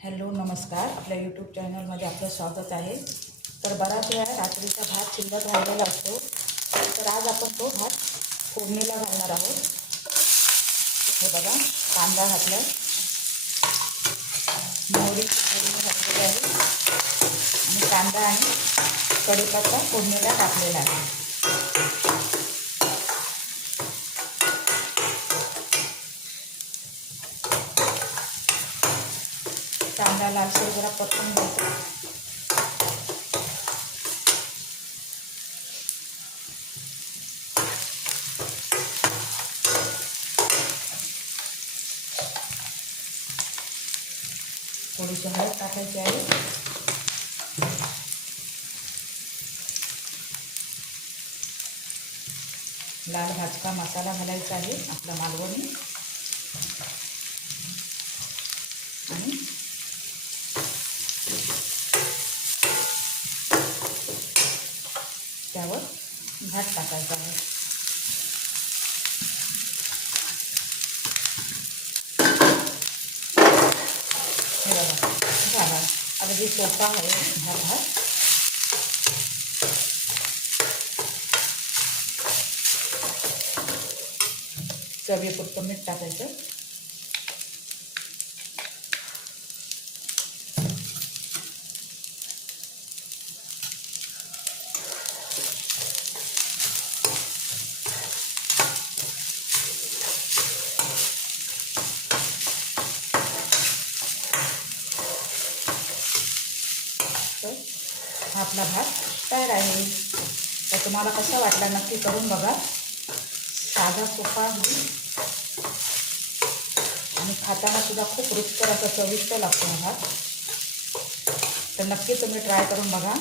Hello नमस्कार, आपल्या YouTube चॅनलमध्ये आपलं स्वागत आहे। तर बराच वेळा रात्रीचा भात शिल्लक राहिलेला असतो, तर आज आपण तो भात फोडणीला घालणार आहोत। हे बघा, कांदा घातला, मोहरी फोडणी घातलेली आहे आणि कांदा आणि कढीपत्ता फोडणीला टाकलेला आहे। कांदा लालसर जरा परतून घ्यायचा। थोडीशी हळद टाकायची आहे। लाल भाजका मसाला घालायचा आहे आपला मालवणी, आणि त्यावर भात टाकायचा आहे। हे बघा झाला, अगदी सोपा आहे हा भात। चवीपुरतं मीठ टाकायचं। तर हा आपला भात तयार आहे। तर तुम्हाला कसा वाटला नक्की करून बघा। साधा सोपा आणि खाताना सुद्धा खूप रुचकर असा चविष्ट लागतो हा भात। तर नक्की तुम्ही ट्राय करून बघा,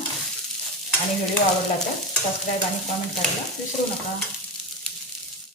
आणि व्हिडिओ आवडला तर सबस्क्राईब आणि कमेंट करायला विसरू नका।